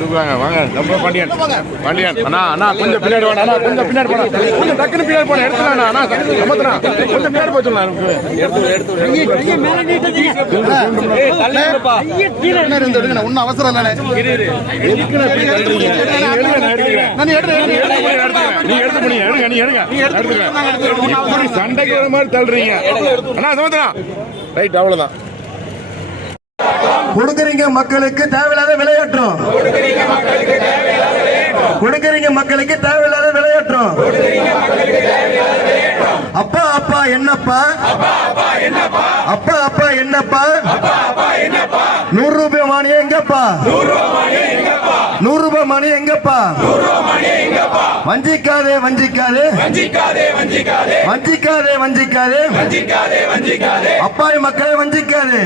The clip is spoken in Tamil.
தூக்குறாங்க வாங்க. ரொம்ப பாண்டியன் அண்ணா கொஞ்சம் பின்னாடி வாங்க அண்ணா, கொஞ்சம் பின்னாடி போனா, கொஞ்சம் டக்குன்னு பின்னாடி போன எடுத்துலாம் அண்ணா, சமத்துனா கொஞ்சம் பின்னாடி போச்சுலாம் ஒன்னும் அவசரம் இல்ல. சண்டைக்கு வர மாதிரி தள்ளுறீங்க அண்ணா, சமத்துனா ரைட், அவ்வளவுதான். கொடுக்குறீங்க மக்களுக்கு தேவையில்லாத விளையாட்டுறோம். கொடுக்குறீங்க மக்களுக்கு தேவையில்லாத விளையாட்டுறோம். அப்பா அப்பா என்னப்பா, அப்பா அப்பா என்னப்பா, 100 ரூபாய் மானியம் எங்கப்பா, 100 ரூபாய் மானியம் எங்கப்பா. வஞ்சிக்காதே வஞ்சிக்காதே வஞ்சிக்காதே வஞ்சிக்காதே, அப்பாவி மக்களை வஞ்சிக்காதே.